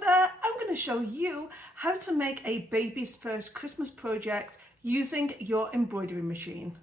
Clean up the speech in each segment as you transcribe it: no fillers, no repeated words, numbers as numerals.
there, I'm going to show you how to make a baby's first Christmas project using your embroidery machine.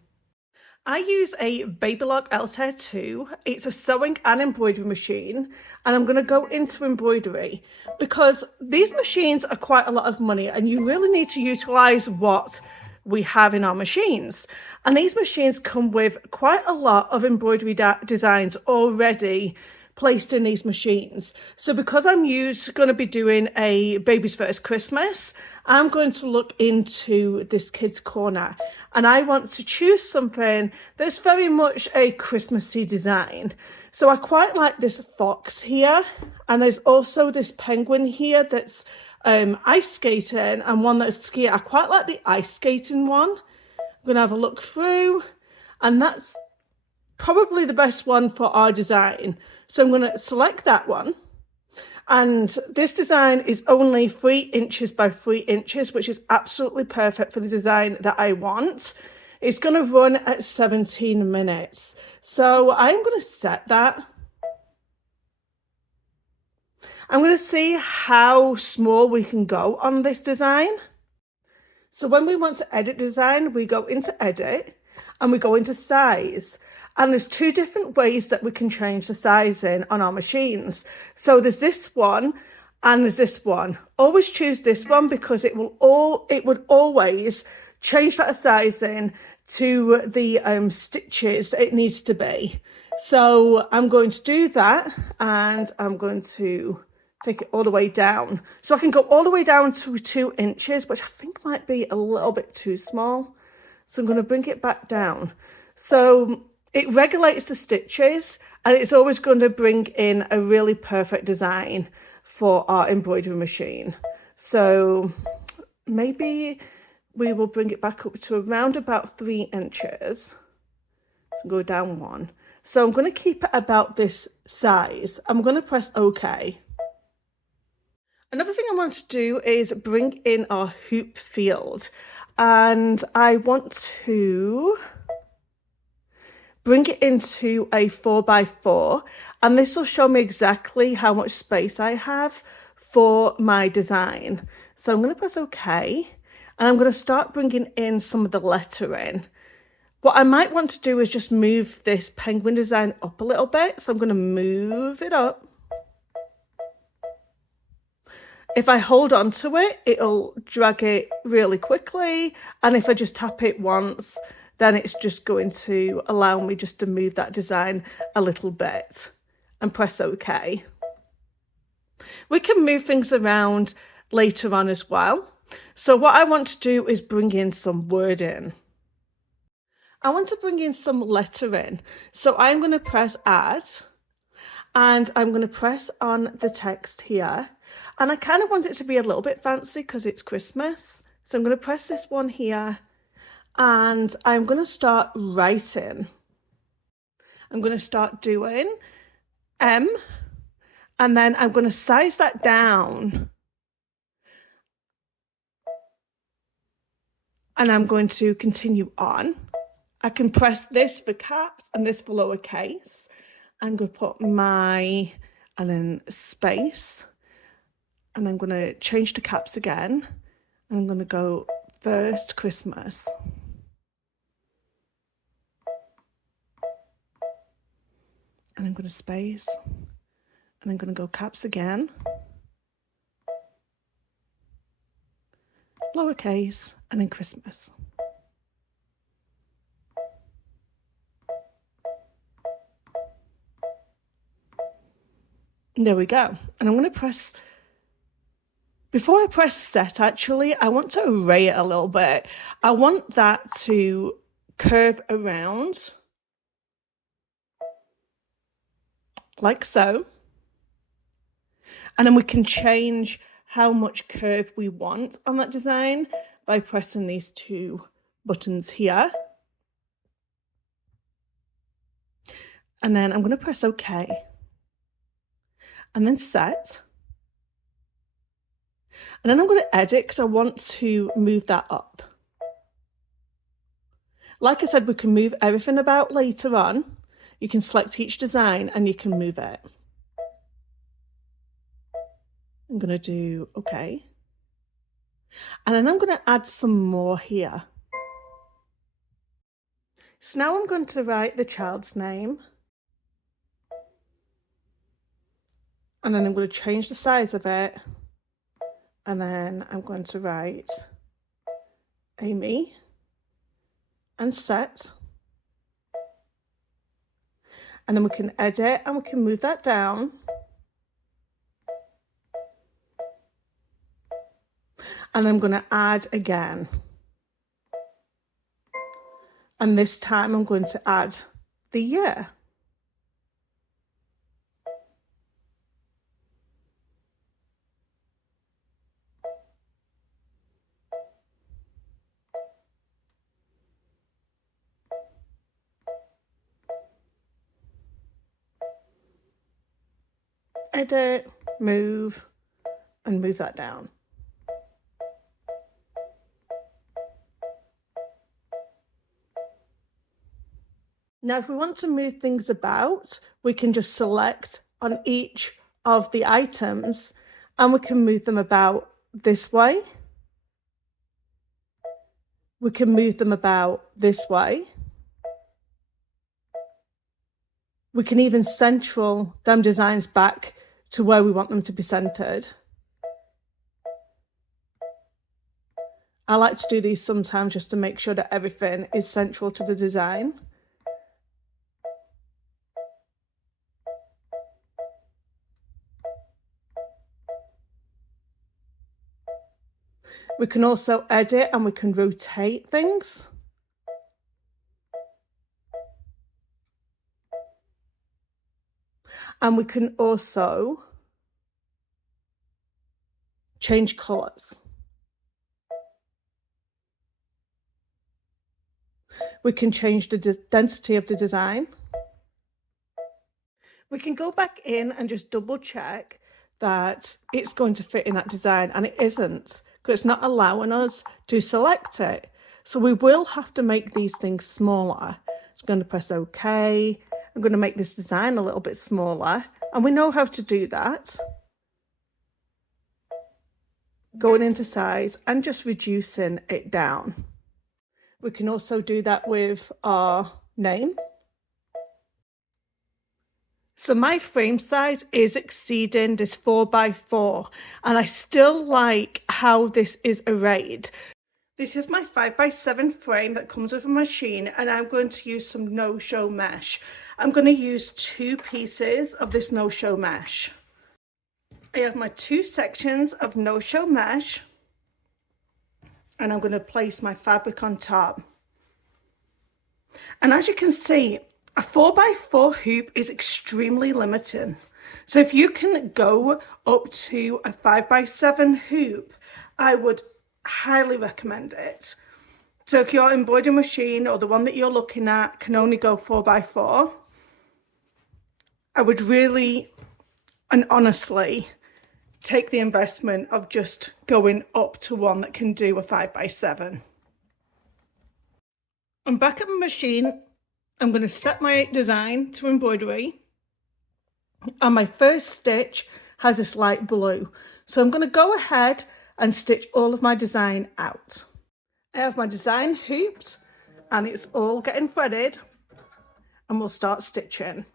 I use a Babylock Altair 2. It's a sewing and embroidery machine, and I'm going to go into embroidery because these machines are quite a lot of money and you really need to utilize what we have in our machines. And these machines come with quite a lot of embroidery designs already placed in these machines. So because I'm going to be doing a baby's first Christmas, I'm going to look into this kids corner and I want to choose something that's very much a Christmassy design. So I quite like this fox here, and there's also this penguin here that's ice skating and one that's skiing. I quite like the ice skating one. I'm going to have a look through, and that's probably the best one for our design. So I'm going to select that one. And this design is only 3 inches by 3 inches, which is absolutely perfect for the design that I want. It's going to run at 17 minutes. So I'm going to set that. I'm going to see how small we can go on this design. So when we want to edit design, we go into edit and we go into size. And there's 2 different ways that we can change the sizing on our machines. So there's this one and there's this one. Always choose this one because it would always change that sizing to the stitches it needs to be. So I'm going to do that, and I'm going to take it all the way down. So I can go all the way down to 2 inches, which I think might be a little bit too small. So I'm going to bring it back down. So it regulates the stitches, and it's always going to bring in a really perfect design for our embroidery machine. So maybe we will bring it back up to around about 3 inches. Go down 1. So I'm going to keep it about this size. I'm going to press OK. Another thing I want to do is bring in our hoop field, and I want to bring it into a 4x4, and this will show me exactly how much space I have for my design. So I'm going to press OK, and I'm going to start bringing in some of the lettering. What I might want to do is just move this penguin design up a little bit. So I'm going to move it up. If I hold on to it, it'll drag it really quickly. And if I just tap it once, then it's just going to allow me just to move that design a little bit, and press OK. We can move things around later on as well. So what I want to do is bring in some wording. I want to bring in some lettering. So I'm going to press Add, and I'm going to press on the text here. And I kind of want it to be a little bit fancy because it's Christmas. So I'm going to press this one here, and I'm going to start writing. I'm going to start doing M, and then I'm going to size that down. And I'm going to continue on. I can press this for caps and this for lowercase. I'm going to put my, and then space. And I'm going to change to caps again. And I'm going to go first Christmas. And I'm going to space. And I'm going to go caps again. Lowercase, and then Christmas. There we go. And I'm going to press, before I press set, actually, I want to array it a little bit. I want that to curve around like so. And then we can change how much curve we want on that design by pressing these 2 buttons here. And then I'm going to press OK. And then set. And then I'm going to edit because I want to move that up. Like I said, we can move everything about later on. You can select each design and you can move it. I'm I'm going to do okay. And then I'm going to add some more here. So now I'm going to write the child's name. And then I'm going to change the size of it. And then I'm going to write Amy and set. And then we can edit and we can move that down. And I'm going to add again. And this time I'm going to add the year. Edit, move, and move that down. Now, if we want to move things about, we can just select on each of the items and we can move them about this way. We can move them about this way. We can even central them designs back to where we want them to be centered. I like to do these sometimes just to make sure that everything is central to the design. We can also edit and we can rotate things. And we can also change colours. We can change the density of the design. We can go back in and just double check that it's going to fit in that design, and it isn't, because it's not allowing us to select it. So we will have to make these things smaller. So I'm going to press OK. I'm going to make this design a little bit smaller, and we know how to do that. Going into size and just reducing it down. We can also do that with our name. So my frame size is exceeding this 4x4, and I still like how this is arrayed. This is my 5x7 frame that comes with a machine, and I'm going to use some no-show mesh. I'm going to use 2 pieces of this no-show mesh. I have my 2 sections of no-show mesh, and I'm going to place my fabric on top. And as you can see, a 4x4 hoop is extremely limiting. So if you can go up to a 5x7 hoop, I would highly recommend it. So if your embroidery machine or the one that you're looking at can only go 4x4, I would really and honestly take the investment of just going up to one that can do a 5x7. I'm back at my machine. I'm going to set my design to embroidery, and my first stitch has this light blue. So I'm going to go ahead and stitch all of my design out. I have my design hooped and it's all getting threaded, and we'll start stitching.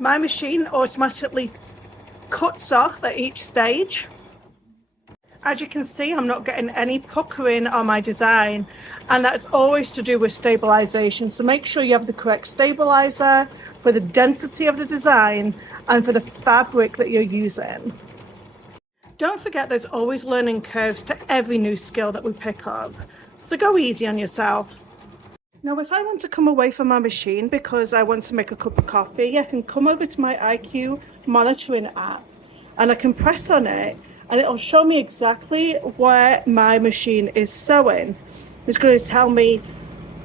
My machine automatically cuts off at each stage. As you can see, I'm not getting any puckering on my design, and that's always to do with stabilization. So make sure you have the correct stabilizer for the density of the design and for the fabric that you're using. Don't forget there's always learning curves to every new skill that we pick up, so go easy on yourself. Now, if I want to come away from my machine because I want to make a cup of coffee, I can come over to my IQ monitoring app and I can press on it, and it'll show me exactly where my machine is sewing. It's going to tell me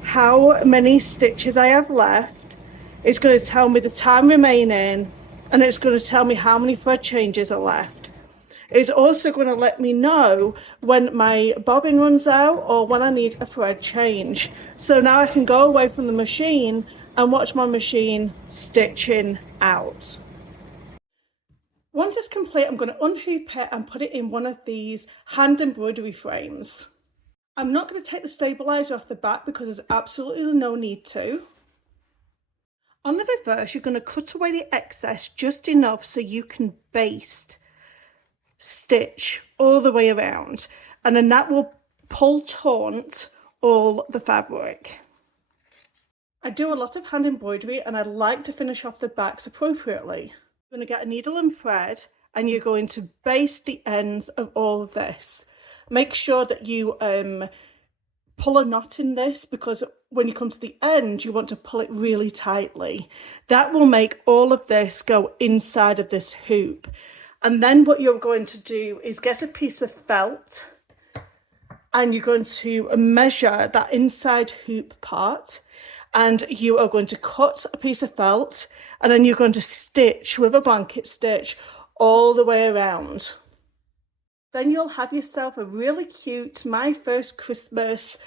how many stitches I have left. It's going to tell me the time remaining, and it's going to tell me how many thread changes are left. It's also going to let me know when my bobbin runs out or when I need a thread change. So now I can go away from the machine and watch my machine stitching out. Once it's complete, I'm going to unhoop it and put it in one of these hand embroidery frames. I'm not going to take the stabilizer off the back because there's absolutely no need to. On the reverse, you're going to cut away the excess just enough so you can baste stitch all the way around, and then that will pull taunt all the fabric. I do a lot of hand embroidery and I like to finish off the backs appropriately. You're going to get a needle and thread and you're going to baste the ends of all of this. Make sure that you pull a knot in this, because when you come to the end you want to pull it really tightly. That will make all of this go inside of this hoop. And then what you're going to do is get a piece of felt and you're going to measure that inside hoop part, and you are going to cut a piece of felt and then you're going to stitch with a blanket stitch all the way around. Then you'll have yourself a really cute My First Christmas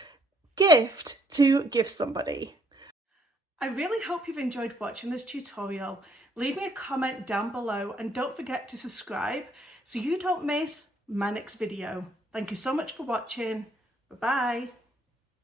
gift to give somebody. I really hope you've enjoyed watching this tutorial. Leave me a comment down below and don't forget to subscribe so you don't miss my next video. Thank you so much for watching. Bye-bye.